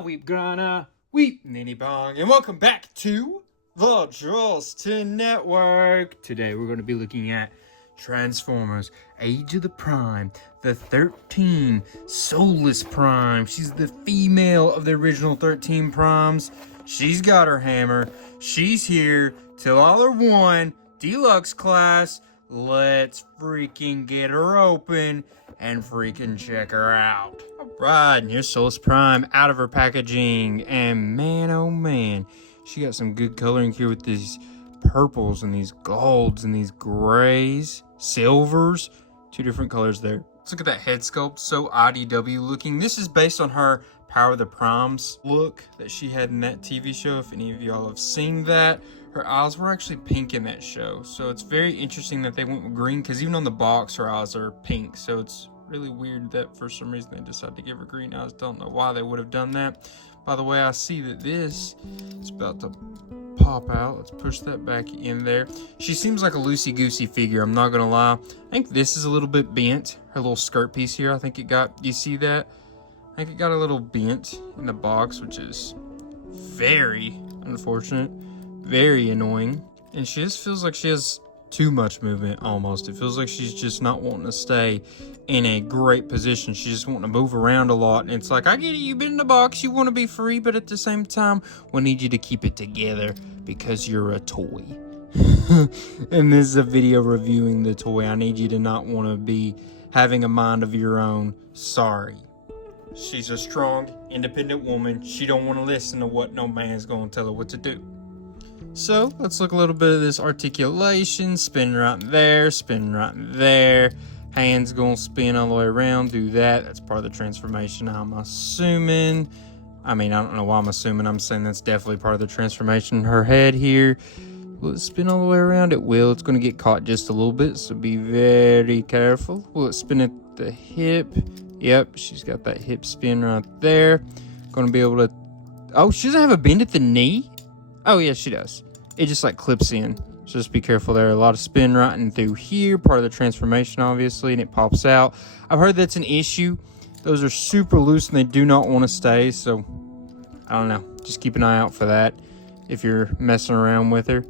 weep gonna weep ninny bong, and welcome back to the Justin Network. Today we're going to be looking at Transformers Age of the Prime, the 13 Solus Prime. She's the female of the original 13 Primes. She's got her hammer. She's here till all are one. Deluxe class. Let's freaking get her open and freaking check her out. Alright, and here's Solus Prime out of her packaging. And man, oh man, she got some good coloring here with these purples and these golds and these grays, silvers, two different colors there. Let's look at that head sculpt, so IDW looking. This is based on her Power of the Primes look that she had in that TV show, if any of y'all have seen that. Her eyes were actually pink in that show, so it's very interesting that they went with green, because even on the box her eyes are pink, so it's really weird that for some reason they decided to give her green eyes. Don't know why they would have done that. By the way, I see that this is about to pop out. Let's push that back in there. She seems like a loosey-goosey figure, I'm not gonna lie. I think this is a little bit bent. Her little skirt piece here, I think it got, you see that? I think it got a little bent in the box, which is very unfortunate, very annoying. And she just feels like she has too much movement almost. It feels like she's just not wanting to stay in a great position. She's just wanting to move around a lot. And it's like, I get it, you've been in the box, you want to be free, but at the same time, we need you to keep it together because you're a toy. And this is a video reviewing the toy. I need you to not want to be having a mind of your own. Sorry. She's a strong, independent woman. She don't want to listen to what no man's going to tell her what to do. So let's look a little bit of this articulation. Spin right there, spin right there. Hands gonna spin all the way around, do that. That's part of the transformation, I'm assuming. I mean, I don't know why I'm assuming. I'm saying that's definitely part of the transformation. Her head here, will it spin all the way around? It will. It's gonna get caught just a little bit, so be very careful. Will it spin at the hip? Yep, she's got that hip spin right there. Gonna be able to, oh, she doesn't have a bend at the knee? Oh yeah, she does. It just like clips in. So just be careful there. A lot of spin right in through here. Part of the transformation, obviously, and it pops out. I've heard that's an issue. Those are super loose and they do not want to stay. So, I don't know. Just keep an eye out for that if you're messing around with her.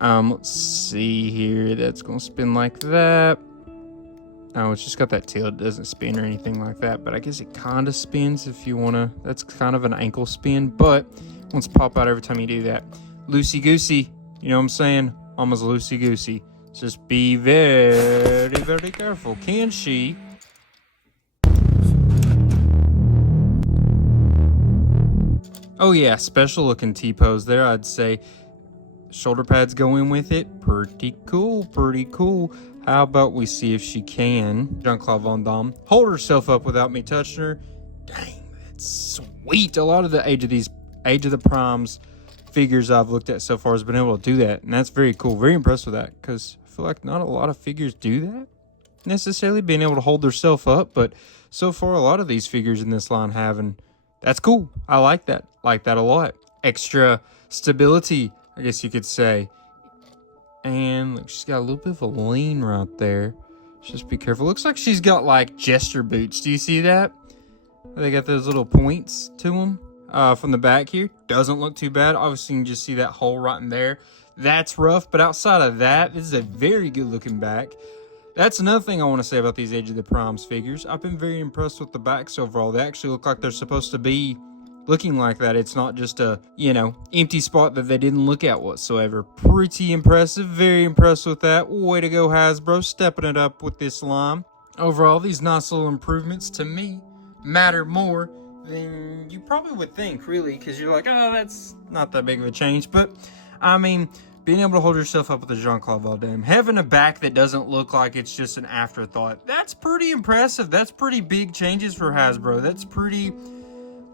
Let's see here. That's going to spin like that. Oh, it's just got that tail. It doesn't spin or anything like that. But I guess it kind of spins if you want to. That's kind of an ankle spin. But it wants to pop out every time you do that. Loosey-goosey. You know what I'm saying? Mama's loosey-goosey. Just be very, very careful. Can she? Oh yeah, special looking T-pose there, I'd say. Shoulder pads go in with it. Pretty cool, pretty cool. How about we see if she can, Jean-Claude Van Damme, hold herself up without me touching her? Dang, that's sweet. A lot of the Age of the Primes figures I've looked at so far has been able to do that, and that's very cool. Very impressed with that, because I feel like not a lot of figures do that necessarily, being able to hold themselves up, but so far a lot of these figures in this line have, and that's cool. I like that a lot. Extra stability, I guess you could say. And look, she's got a little bit of a lean right there. Just be careful. Looks like she's got like jester boots. Do you see that? They got those little points to them. From the back here, doesn't look too bad. Obviously, you can just see that hole right in there. That's rough, but outside of that, this is a very good looking back. That's another thing I want to say about these Age of the Primes figures. I've been very impressed with the backs overall. They actually look like they're supposed to be looking like that. It's not just a, you know, empty spot that they didn't look at whatsoever. Pretty impressive. Very impressed with that. Way to go, Hasbro, stepping it up with this line. Overall, these nice little improvements to me matter more than you probably would think, really, because you're like, oh, that's not that big of a change. But I mean, being able to hold yourself up with a Jean-Claude Van Damme, having a back that doesn't look like it's just an afterthought, that's pretty impressive. That's pretty big changes for Hasbro. That's pretty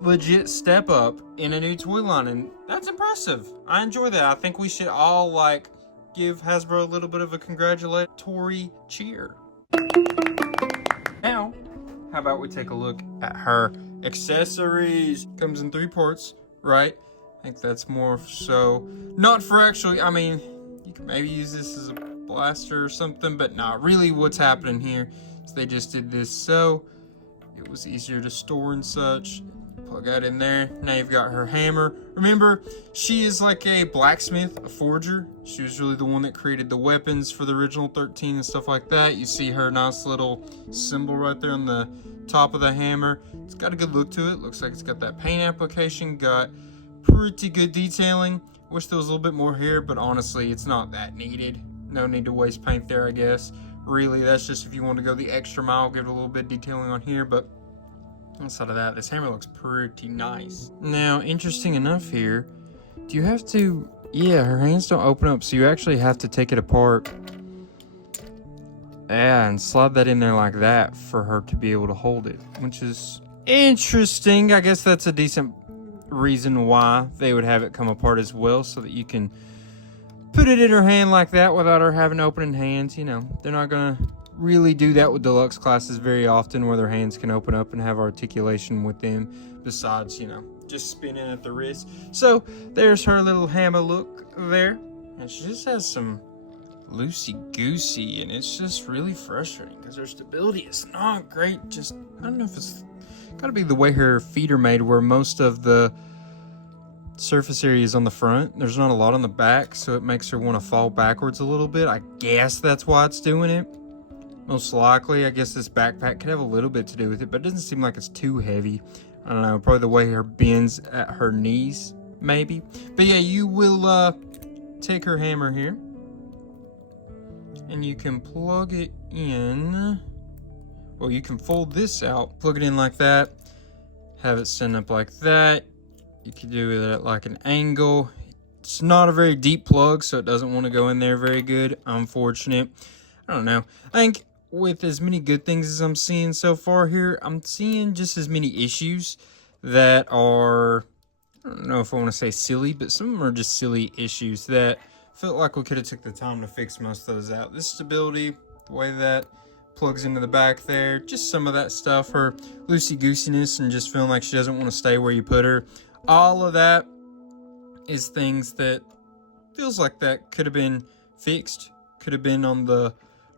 legit step up in a new toy line, and that's impressive. I enjoy that. I think we should all like give Hasbro a little bit of a congratulatory cheer. Now, how about we take a look at her accessories? Comes in 3 parts, right? I think that's more so not for actually, I mean, you can maybe use this as a blaster or something, but not really. What's happening here is they just did this so it was easier to store and such. Plug that in there. Now you've got her hammer. Remember, she is like a blacksmith, a forger. She was really the one that created the weapons for the original 13 and stuff like that. You see her nice little symbol right there on the top of the hammer. It's got a good look to it. Looks like it's got that paint application. Got pretty good detailing. Wish there was a little bit more here, but honestly, it's not that needed. No need to waste paint there, I guess. Really, that's just if you want to go the extra mile, give it a little bit of detailing on here, but outside of that, this hammer looks pretty nice. Now, interesting enough here, do you have to, yeah, her hands don't open up, so you actually have to take it apart. Yeah, and slide that in there like that for her to be able to hold it, which is interesting. I guess that's a decent reason why they would have it come apart as well, so that you can put it in her hand like that without her having opening hands. You know, they're not gonna really do that with deluxe classes very often, where their hands can open up and have articulation with them, besides, you know, just spinning at the wrist. So there's her little hammer look there, and she just has some loosey-goosey, and it's just really frustrating because her stability is not great. Just, I don't know if it's gotta be the way her feet are made, where most of the surface area is on the front. There's not a lot on the back, so it makes her want to fall backwards a little bit. I guess that's why it's doing it. Most likely, I guess this backpack could have a little bit to do with it, but it doesn't seem like it's too heavy. I don't know, probably the way her bends at her knees, maybe. But yeah, you will take her hammer here, and you can plug it in. Well, you can fold this out, plug it in like that, have it stand up like that. You can do it at like an angle. It's not a very deep plug, so it doesn't want to go in there very good. Unfortunate. I don't know. I think with as many good things as I'm seeing so far here, I'm seeing just as many issues that are, I don't know if I want to say silly, but some of them are just silly issues that felt like we could have took the time to fix most of those out. This stability, the way that plugs into the back there, just some of that stuff, her loosey-goosiness and just feeling like she doesn't want to stay where you put her. All of that is things that feels like that could have been fixed, could have been on the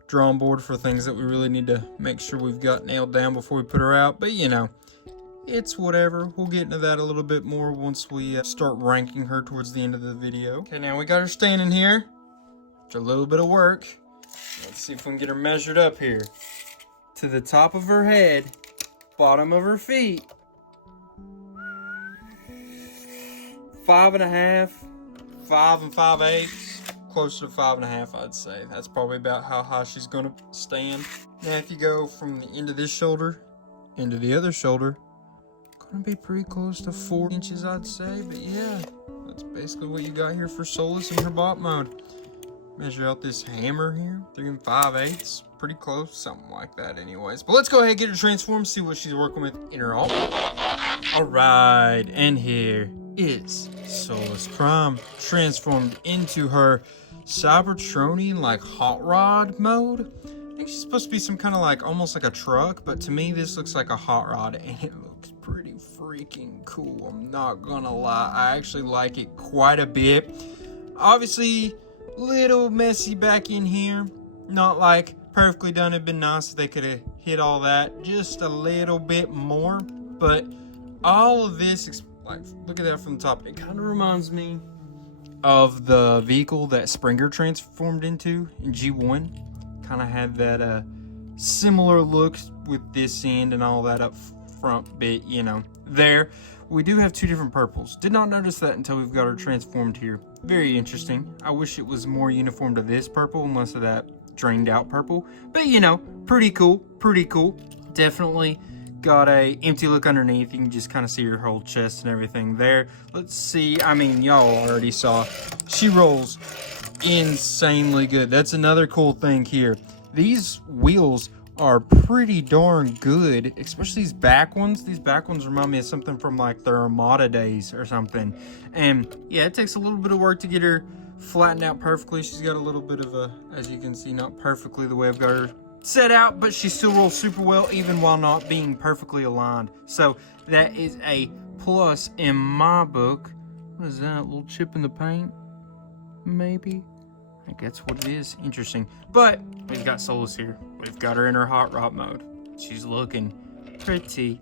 drawing board for things that we really need to make sure we've got nailed down before we put her out. But you know, it's whatever. We'll get into that a little bit more once we start ranking her towards the end of the video. Okay, now we got her standing here after a little bit of work. Let's see if we can get her measured up here to the top of her head, bottom of her feet. 5.5, 5 5/8, closer to 5.5, I'd say. That's probably about how high she's gonna stand. Now, if you go from the end of this shoulder into the other shoulder, gonna be pretty close to 4 inches, I'd say. But yeah, that's basically what you got here for Solus in her bot mode. Measure out this hammer here, 3 5/8, pretty close, something like that anyways. But let's go ahead and get her transformed, see what she's working with in her alt. All right, and here is Solus Prime transformed into her Cybertronian like hot rod mode. I think she's supposed to be some kind of like almost like a truck, but to me this looks like a hot rod, and it looks pretty freaking cool. I'm not gonna lie, I actually like it quite a bit. Obviously, little messy back in here, not like perfectly done. It'd been nice if they could have hit all that just a little bit more, but all of this, like, look at that from the top. It kind of reminds me of the vehicle that Springer transformed into in G1. Kind of had that similar look with this end and all that up front bit, you know. There, we do have 2 different purples. Did not notice that until we've got her transformed here. Very interesting. I wish it was more uniform to this purple and less of that drained out purple. But, you know, pretty cool. Pretty cool. Definitely got a empty look underneath. You can just kind of see her whole chest and everything there. Let's see. I mean, y'all already saw she rolls insanely good. That's another cool thing here. These wheels are pretty darn good, especially these back ones. These back ones remind me of something from like the Armada days or something. And yeah, it takes a little bit of work to get her flattened out perfectly. She's got a little bit of a, as you can see, not perfectly the way I've got her set out, but she still rolls super well even while not being perfectly aligned. So that is a plus in my book. What is that, a little chip in the paint? Maybe? I think that's what it is. Interesting. But we've got Solus here. We've got her in her hot rod mode. She's looking pretty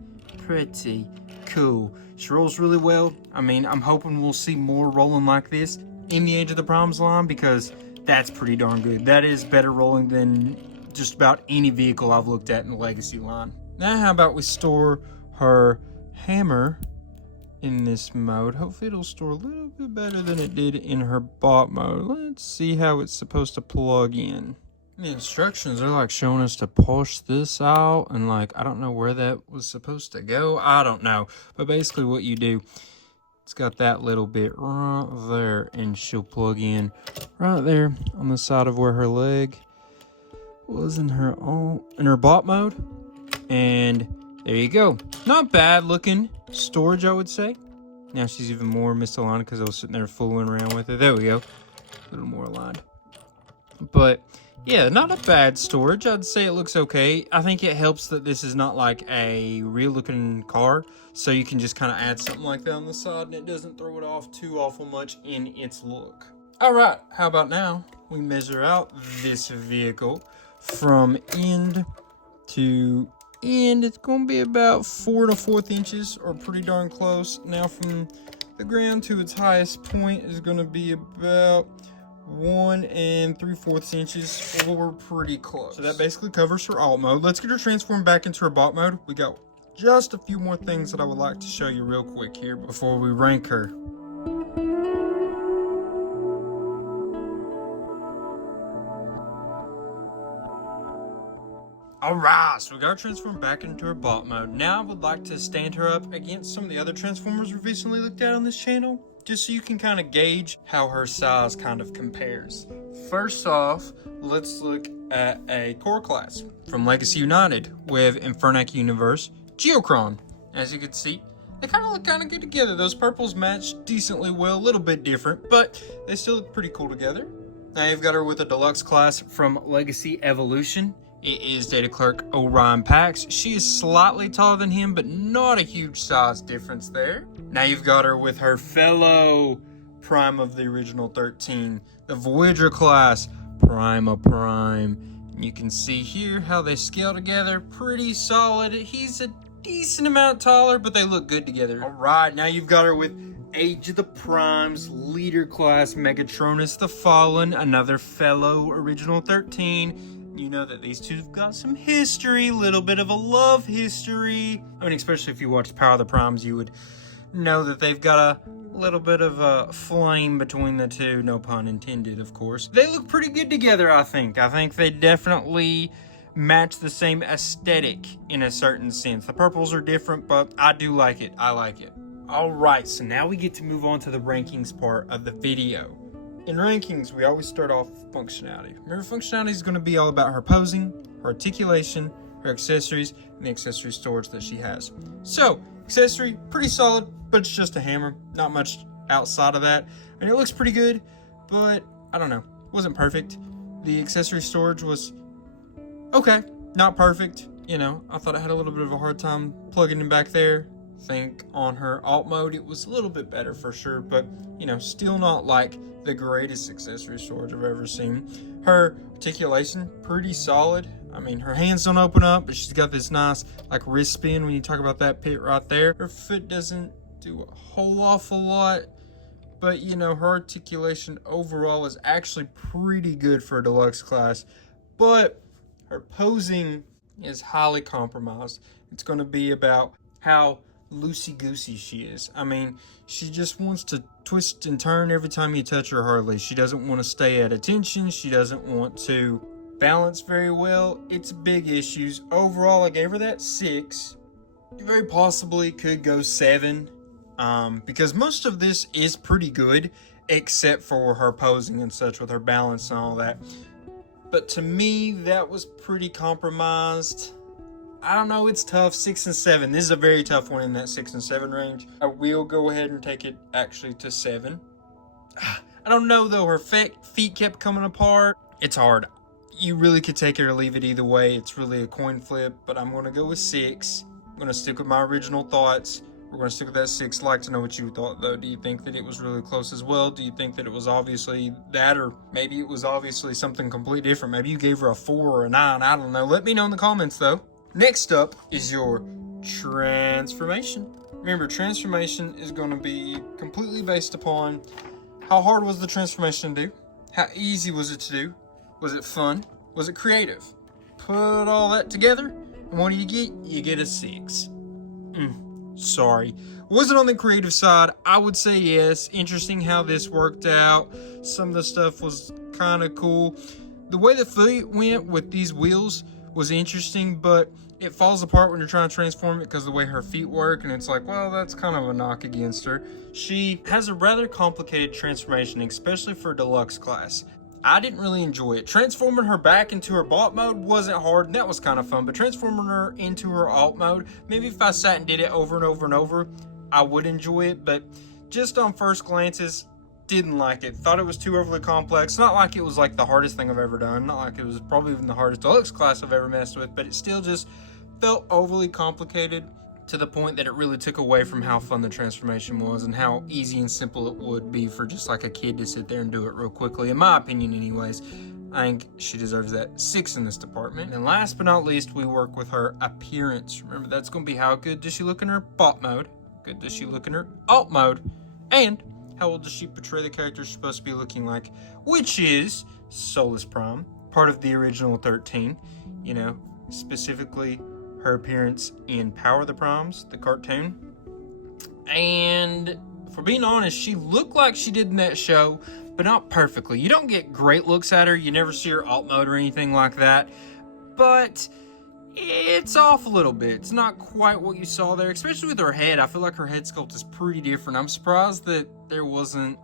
cool. She rolls really well. I mean, I'm hoping we'll see more rolling like this in the Age of the Primes line, because that's pretty darn good. That is better rolling than just about any vehicle I've looked at in the Legacy line. Now, how about we store her hammer in this mode? Hopefully it'll store a little bit better than it did in her bot mode. Let's see how it's supposed to plug in. The instructions are like showing us to push this out, and like I don't know where that was supposed to go. I don't know, but basically what you do, it's got that little bit right there, and she'll plug in right there on the side of where her leg was in her bot mode. And there you go. Not bad looking storage, I would say. Now she's even more misaligned because I was sitting there fooling around with it. There we go. A little more aligned. But yeah, not a bad storage. I'd say it looks okay. I think it helps that this is not like a real looking car, so you can just kind of add something like that on the side and it doesn't throw it off too awful much in its look. All right, how about now we measure out this vehicle from end to end. It's going to be about 4 1/4 inches, or pretty darn close. Now from the ground to its highest point is going to be about 1 3/4 inches, or pretty close. So that basically covers her alt mode. Let's get her transformed back into her bot mode. We got just a few more things that I would like to show you real quick here before we rank her. Alright, so we got her transformed back into her bot mode. Now I would like to stand her up against some of the other Transformers we've recently looked at on this channel, just so you can kind of gauge how her size kind of compares. First off, let's look at a core class from Legacy United with Infernac Universe, Geocron. As you can see, they kind of look kind of good together. Those purples match decently well, a little bit different, but they still look pretty cool together. Now you've got her with a Deluxe class from Legacy Evolution. It is Data Clerk Orion Pax. She is slightly taller than him, but not a huge size difference there. Now you've got her with her fellow Prime of the original 13, the Voyager class, Prima Prime. And you can see here how they scale together, pretty solid. He's a decent amount taller, but they look good together. All right, now you've got her with Age of the Primes, Leader class, Megatronus the Fallen, another fellow original 13. You know that these two have got some history, a little bit of a love history. I mean, especially if you watch Power of the Primes, you would know that they've got a little bit of a flame between the two, no pun intended, of course. They look pretty good together, I think. I think they definitely match the same aesthetic in a certain sense. The purples are different, but I do like it. I like it. All right, so now we get to move on to the rankings part of the video. In rankings, we always start off with functionality. Remember, functionality is going to be all about her posing, her articulation, her accessories, and the accessory storage that she has. So, accessory, pretty solid, but it's just a hammer. Not much outside of that. And it looks pretty good, but I don't know. Wasn't perfect. The accessory storage was okay. Not perfect. You know, I thought I had a little bit of a hard time plugging in back there. I think on her alt mode, it was a little bit better for sure, but, you know, still not like the greatest accessory storage I've ever seen. Her articulation, pretty solid. I mean, her hands don't open up, but she's got this nice like wrist spin when you talk about that pit right there. Her foot doesn't do a whole awful lot, but you know, her articulation overall is actually pretty good for a Deluxe class. But her posing is highly compromised. It's going to be about how loosey-goosey she is. I mean, she just wants to twist and turn every time you touch her hardly. She doesn't want to stay at attention. She doesn't want to balance very well. It's big issues. Overall, I gave her that 6. You very possibly could go 7, because most of this is pretty good, except for her posing and such with her balance and all that. But to me, that was pretty compromised. I don't know, it's tough. 6 and 7. This is a very tough one in that 6 and 7 range. I will go ahead and take it actually to 7. I don't know though, her feet kept coming apart. It's hard. You really could take it or leave it either way. It's really a coin flip, but I'm going to go with 6. I'm going to stick with my original thoughts. We're going to stick with that 6. I'd like to know what you thought though. Do you think that it was really close as well? Do you think that it was obviously that, or maybe it was obviously something completely different? Maybe you gave her a 4 or a 9. I don't know. Let me know in the comments though. Next up is your transformation. Remember, transformation is going to be completely based upon how hard was the transformation to do, how easy was it to do, was it fun, was it creative? Put all that together, and what do you get? You get a 6. Sorry. Was it on the creative side? I would say yes. Interesting how this worked out. Some of the stuff was kind of cool. The way the feet went with these wheels was interesting, but it falls apart when you're trying to transform it because of the way her feet work, and it's like, well, that's kind of a knock against her. She has a rather complicated transformation, especially for Deluxe class. I didn't really enjoy it. Transforming her back into her bot mode wasn't hard, and that was kind of fun, but transforming her into her alt mode, maybe if I sat and did it over and over and over, I would enjoy it, but just on first glances, didn't like it. Thought it was too overly complex. Not like it was like the hardest thing I've ever done. Not like it was probably even the hardest Deluxe class I've ever messed with, but it still just felt overly complicated to the point that it really took away from how fun the transformation was and how easy and simple it would be for just like a kid to sit there and do it real quickly. In my opinion anyways, I think she deserves that 6 in this department. And last but not least, we work with her appearance. Remember, that's going to be how good does she look in her bot mode, good does she look in her alt mode, and how well does she portray the character she's supposed to be looking like, which is Solus Prime, part of the original 13, you know, specifically her appearance in Power of the Primes, the cartoon. And for being honest, she looked like she did in that show, but not perfectly. You don't get great looks at her. You never see her alt mode or anything like that, but it's off a little bit. It's not quite what you saw there, especially with her head. I feel like her head sculpt is pretty different. I'm surprised that there wasn't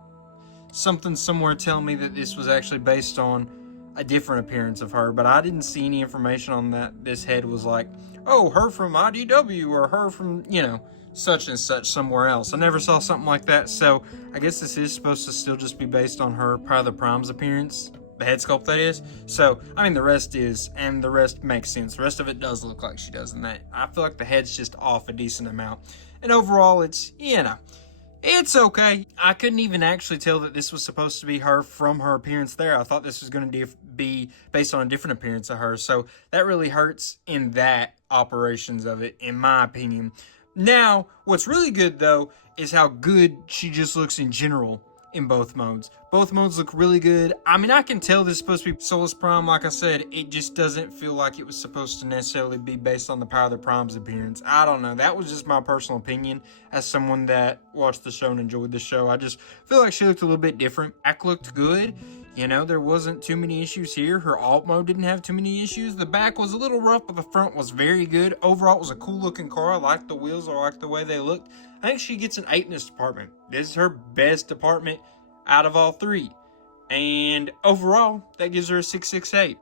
something somewhere telling me that this was actually based on a different appearance of her, but I didn't see any information on that. This head was like, oh, her from IDW or her from, you know, such and such somewhere else. I never saw something like that, so I guess this is supposed to still just be based on her Power of the Prime's appearance, the head sculpt that is. So, I mean, the rest is, and the rest makes sense. The rest of it does look like she does in that. I feel like the head's just off a decent amount. And overall, it's, you know, it's okay. I couldn't even actually tell that this was supposed to be her from her appearance there. I thought this was going to be based on a different appearance of her. So that really hurts in that operations of it, in my opinion. Now, what's really good, though, is how good she just looks in general in both modes. Both modes look really good. I mean, I can tell this is supposed to be Solus Prime. Like I said, it just doesn't feel like it was supposed to necessarily be based on the Power of the Prime's appearance. I don't know. That was just my personal opinion as someone that watched the show and enjoyed the show. I just feel like she looked a little bit different. Back looked good. You know, there wasn't too many issues here. Her alt mode didn't have too many issues. The back was a little rough, but the front was very good. Overall, it was a cool looking car. I liked the wheels. I liked the way they looked. I think she gets an 8 in this department. This is her best department out of all 3. And overall, that gives her a 668.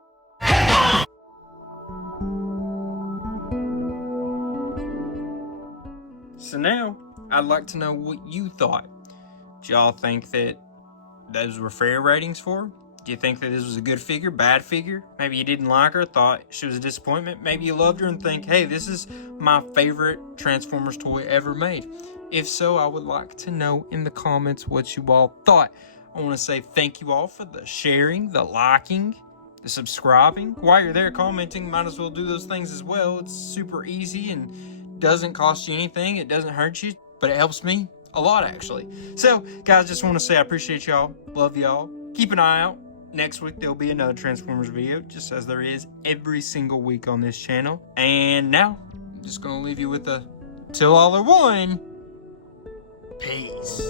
So now, I'd like to know what you thought. Do y'all think that those were fair ratings for her? Do you think that this was a good figure, bad figure? Maybe you didn't like her, thought she was a disappointment. Maybe you loved her and think, hey, this is my favorite Transformers toy ever made. If so, I would like to know in the comments what you all thought. I want to say thank you all for the sharing, the liking, the subscribing. While you're there commenting, might as well do those things as well. It's super easy and doesn't cost you anything. It doesn't hurt you, but it helps me a lot, actually. So, guys, just want to say I appreciate y'all. Love y'all. Keep an eye out. Next week, there'll be another Transformers video, just as there is every single week on this channel. And now, I'm just going to leave you with a till all are one. Peace.